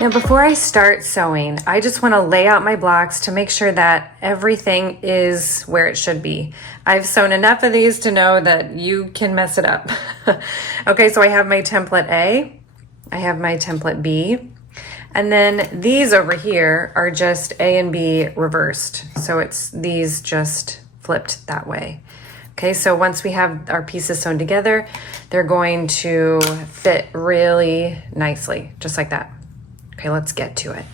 Now, before I start sewing, I just want to lay out my blocks to make sure that everything is where it should be. I've sewn enough of these to know that you can mess it up. Okay, so I have my template A, I have my template B, and then these over here are just A and B reversed. So it's these just flipped that way. Okay, so once we have our pieces sewn together, they're going to fit really nicely, just like that. Okay, let's get to it.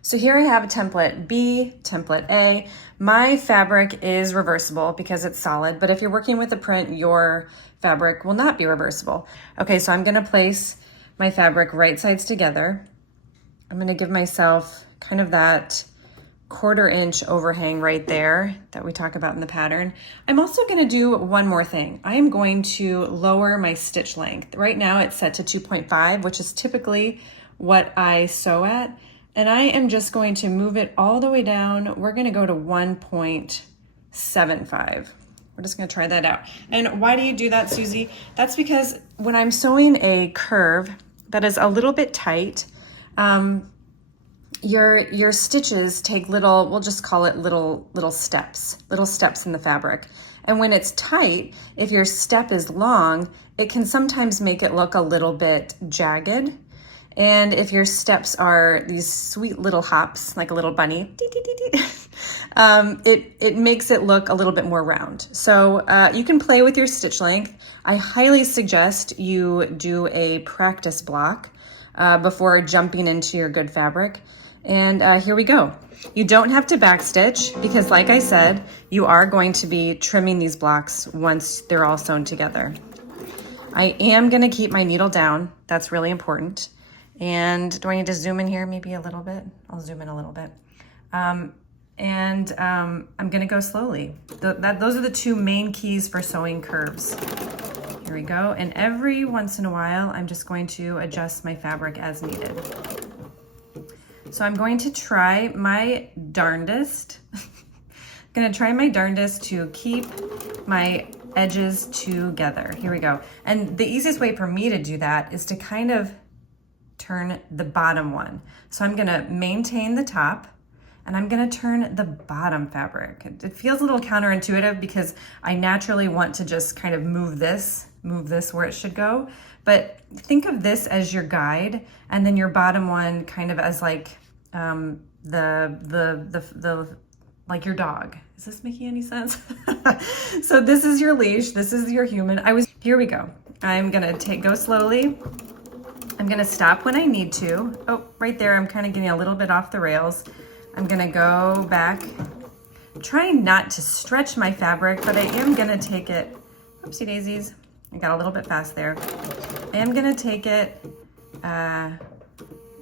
So here I have a template B, template A. My fabric is reversible because it's solid, but if you're working with a print, your fabric will not be reversible. Okay, so I'm gonna place my fabric right sides together. I'm gonna give myself kind of that 1/4 inch overhang right there that we talk about in the pattern. I'm also gonna do one more thing. I am going to lower my stitch length. Right now it's set to 2.5, which is typically what I sew at. And I am just going to move it all the way down. We're gonna go to 1.75. We're just gonna try that out. And why do you do that, Susie? That's because when I'm sewing a curve that is a little bit tight, your stitches take little, we'll just call it little steps in the fabric. And when it's tight, if your step is long, it can sometimes make it look a little bit jagged. And if your steps are these sweet little hops, like a little bunny, it makes it look a little bit more round. So you can play with your stitch length. I highly suggest you do a practice block before jumping into your good fabric. And here we go. You don't have to backstitch because, like I said, you are going to be trimming these blocks once they're all sewn together. I am going to keep my needle down. That's really important. And do I need to zoom in here maybe a little bit? I'll zoom in a little bit. I'm going to go slowly. Those are the two main keys for sewing curves. Here we go. And every once in a while, I'm just going to adjust my fabric as needed. So I'm going to try my darndest. I'm gonna try my darndest to keep my edges together. Here we go. And the easiest way for me to do that is to kind of turn the bottom one. So I'm gonna maintain the top and I'm gonna turn the bottom fabric. It feels a little counterintuitive because I naturally want to just kind of move this where it should go. But think of this as your guide and then your bottom one kind of as like like your dog. Is this making any sense? So this is your leash, this is your human. Here we go. I'm gonna go slowly. I'm gonna stop when I need to. Oh, right there, I'm kind of getting a little bit off the rails. I'm gonna go back, trying not to stretch my fabric, but I am gonna take it, oopsie daisies, I got a little bit fast there. I am gonna take it,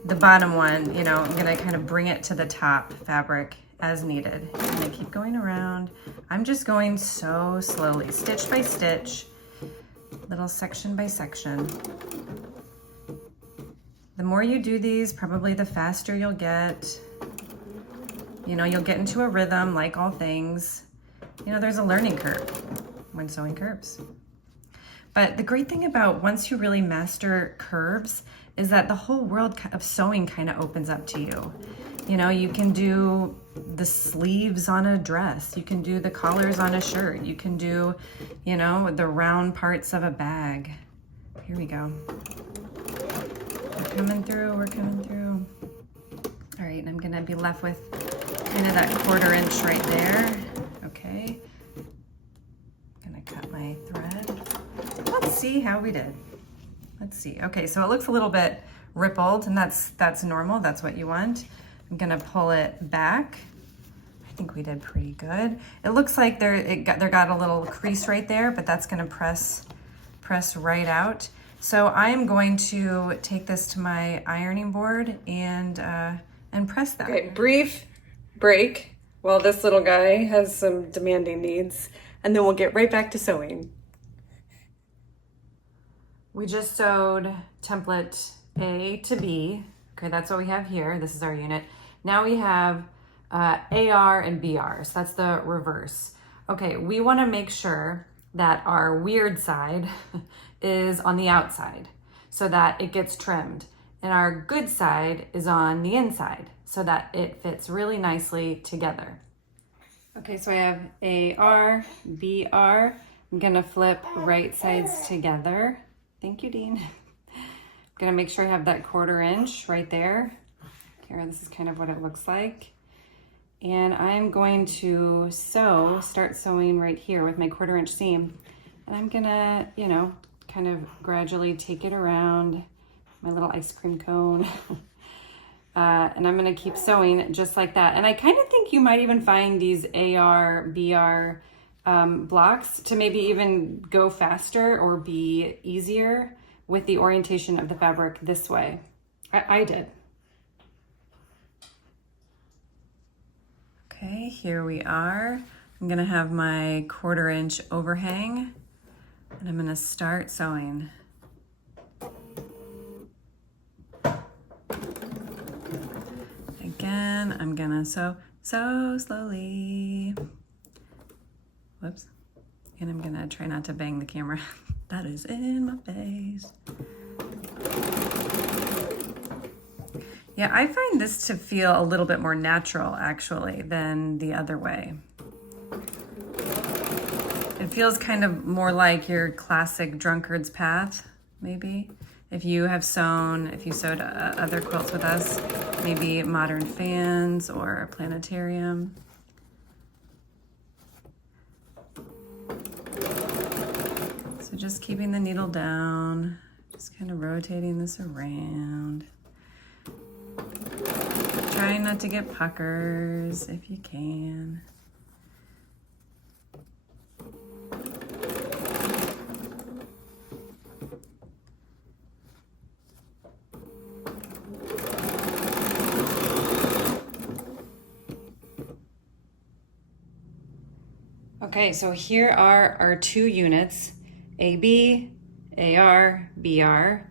the bottom one, you know, I'm gonna kind of bring it to the top fabric as needed. I'm gonna keep going around. I'm just going so slowly, stitch by stitch, little section by section. The more you do these, probably the faster you'll get. You know, you'll get into a rhythm like all things. You know, there's a learning curve when sewing curves. But the great thing about once you really master curves is that the whole world of sewing kind of opens up to you. You know, you can do the sleeves on a dress. You can do the collars on a shirt. You can do, you know, the round parts of a bag. Here we go. We're coming through, we're coming through. All right, I'm gonna be left with kind of that 1/4 inch right there. Okay. I'm gonna cut my thread. Let's see how we did. Let's see. Okay, so it looks a little bit rippled, and that's normal. That's what you want. I'm gonna pull it back. I think we did pretty good. It looks like there got a little crease right there, but that's gonna press right out. So I am going to take this to my ironing board and press that. Okay, brief break while this little guy has some demanding needs, and then we'll get right back to sewing. We just sewed template A to B. Okay, that's what we have here. This is our unit. Now we have AR and BR, so that's the reverse. Okay, we wanna make sure that our weird side is on the outside so that it gets trimmed. and our good side is on the inside so that it fits really nicely together. Okay, so I have AR, BR. I'm gonna flip right sides together. Thank you, Dean. I'm gonna make sure I have that 1/4 inch right there. Here, this is kind of what it looks like. And I'm going to start sewing right here with my 1/4 inch seam. And I'm gonna, you know, kind of gradually take it around my little ice cream cone. And I'm gonna keep sewing just like that. And I kind of think you might even find these AR, BR blocks to maybe even go faster or be easier with the orientation of the fabric this way. I did. Okay, here we are. I'm gonna have my 1/4 inch overhang and I'm gonna start sewing. Again, I'm gonna sew slowly. Whoops. And I'm gonna try not to bang the camera. That is in my face. Yeah, I find this to feel a little bit more natural actually than the other way. It feels kind of more like your classic drunkard's path, maybe. If you sewed other quilts with us, maybe modern fans or a planetarium. So just keeping the needle down, just kind of rotating this around. Trying not to get puckers if you can. Okay, so here are our 2 units, AB, AR, BR,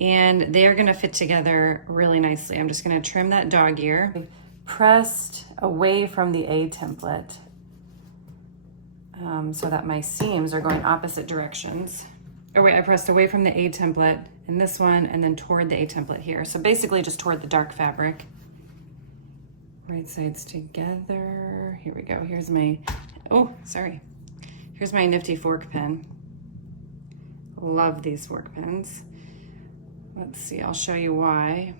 and they are gonna fit together really nicely. I'm just gonna trim that dog ear. Pressed away from the A template so that my seams are going opposite directions. Oh wait, I pressed away from the A template in this one and then toward the A template here. So basically just toward the dark fabric. Right sides together. Here we go. Here's my, oh, sorry. Here's my nifty fork pin. Love these fork pins. Let's see, I'll show you why.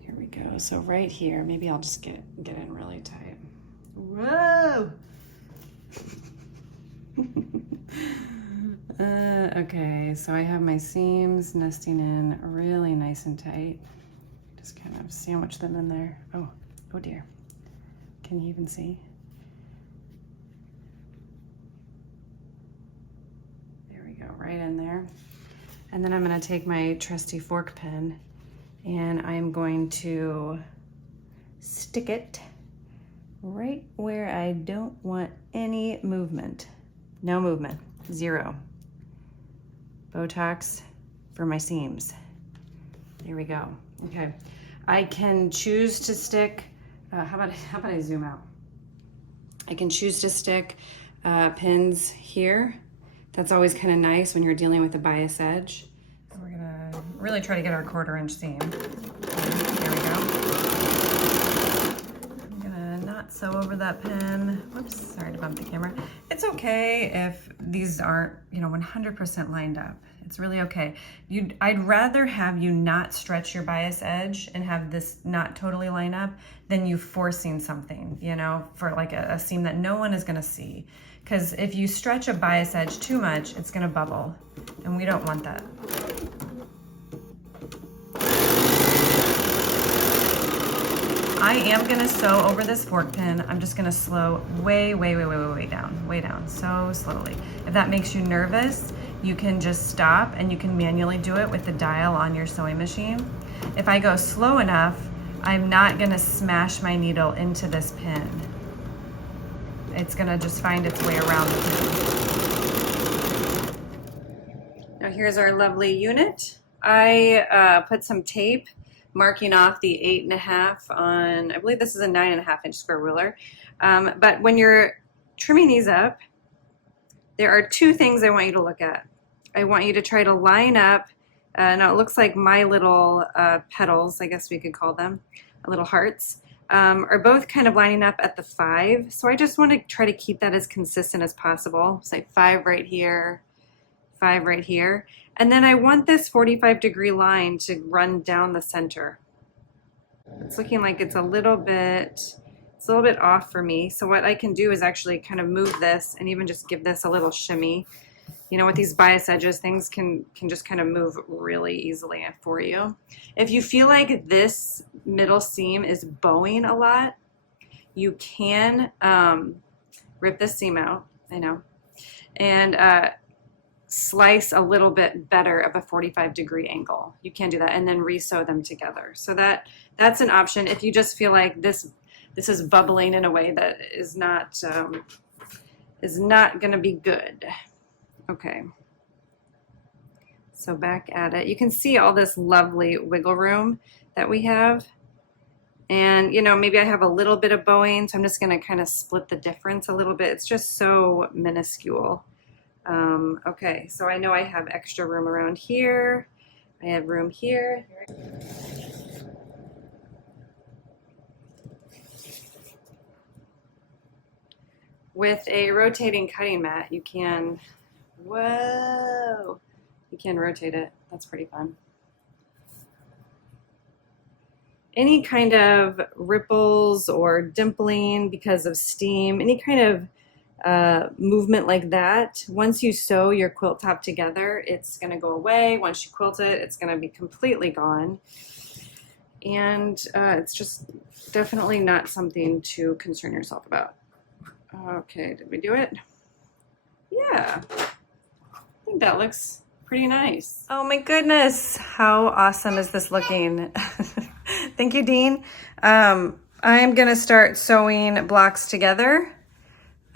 Here we go. So right here, maybe I'll just get in really tight. Whoa! Okay, so I have my seams nesting in really nice and tight. Just kind of sandwich them in there. Oh dear. Can you even see? There we go, right in there. And then I'm gonna take my trusty fork pin and I'm going to stick it right where I don't want any movement. No movement, 0. Botox for my seams. There we go. Okay, I can choose to stick, how about I zoom out? I can choose to stick pins here. That's always kind of nice when you're dealing with a bias edge. So we're gonna really try to get our 1/4 inch seam. There we go. I'm gonna not sew over that pin. Whoops, sorry to bump the camera. It's okay if these aren't, 100% lined up. It's really okay. I'd rather have you not stretch your bias edge and have this not totally line up than you forcing something, for like a seam that no one is gonna see. Because if you stretch a bias edge too much, it's gonna bubble, and we don't want that. I am gonna sew over this fork pin. I'm just gonna slow way down, so slowly. If that makes you nervous, you can just stop and you can manually do it with the dial on your sewing machine. If I go slow enough, I'm not gonna smash my needle into this pin. It's gonna just find its way around the pin. Now here's our lovely unit. I put some tape marking off the 8.5 on, I believe this is a 9.5 inch square ruler. But when you're trimming these up, there are 2 things I want you to look at. I want you to try to line up Now it looks like my little petals, I guess we could call them, little hearts, are both kind of lining up at the 5. So I just want to try to keep that as consistent as possible. Say 5 right here, 5 right here. And then I want this 45-degree line to run down the center. It's looking like it's a little bit off for me. So what I can do is actually kind of move this and even just give this a little shimmy. You know, with these bias edges, things can just kind of move really easily for you. If you feel like this middle seam is bowing a lot, you can rip this seam out, I know, and slice a little bit better of a 45-degree angle. You can do that and then re-sew them together. So that's an option if you just feel like this is bubbling in a way that is not going to be good. Okay, so back at it. You can see all this lovely wiggle room that we have. And, you know, maybe I have a little bit of bowing, so I'm just going to kind of split the difference a little bit. It's just so minuscule. Okay, so I know I have extra room around here. I have room here. With a rotating cutting mat, you can, whoa, you can rotate it. That's pretty fun. Any kind of ripples or dimpling because of steam, any kind of movement like that, once you sew your quilt top together, it's going to go away. Once you quilt it, it's going to be completely gone. And it's just definitely not something to concern yourself about. Okay, did we do it? Yeah, I think that looks pretty nice. Oh my goodness, how awesome is this looking? Thank you, Dean. I'm gonna start sewing blocks together.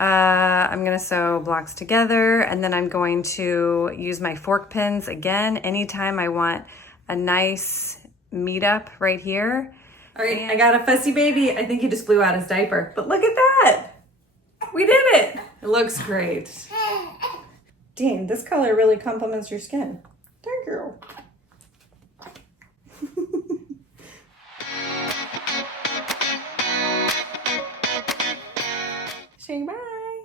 I'm gonna sew blocks together, and then I'm going to use my fork pins again anytime I want a nice meet up right here. All right, I got a fussy baby. I think he just blew out his diaper, but look at that. We did it. It looks great. Dean, this color really complements your skin. Thank you. Saying bye.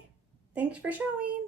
Thanks for showing.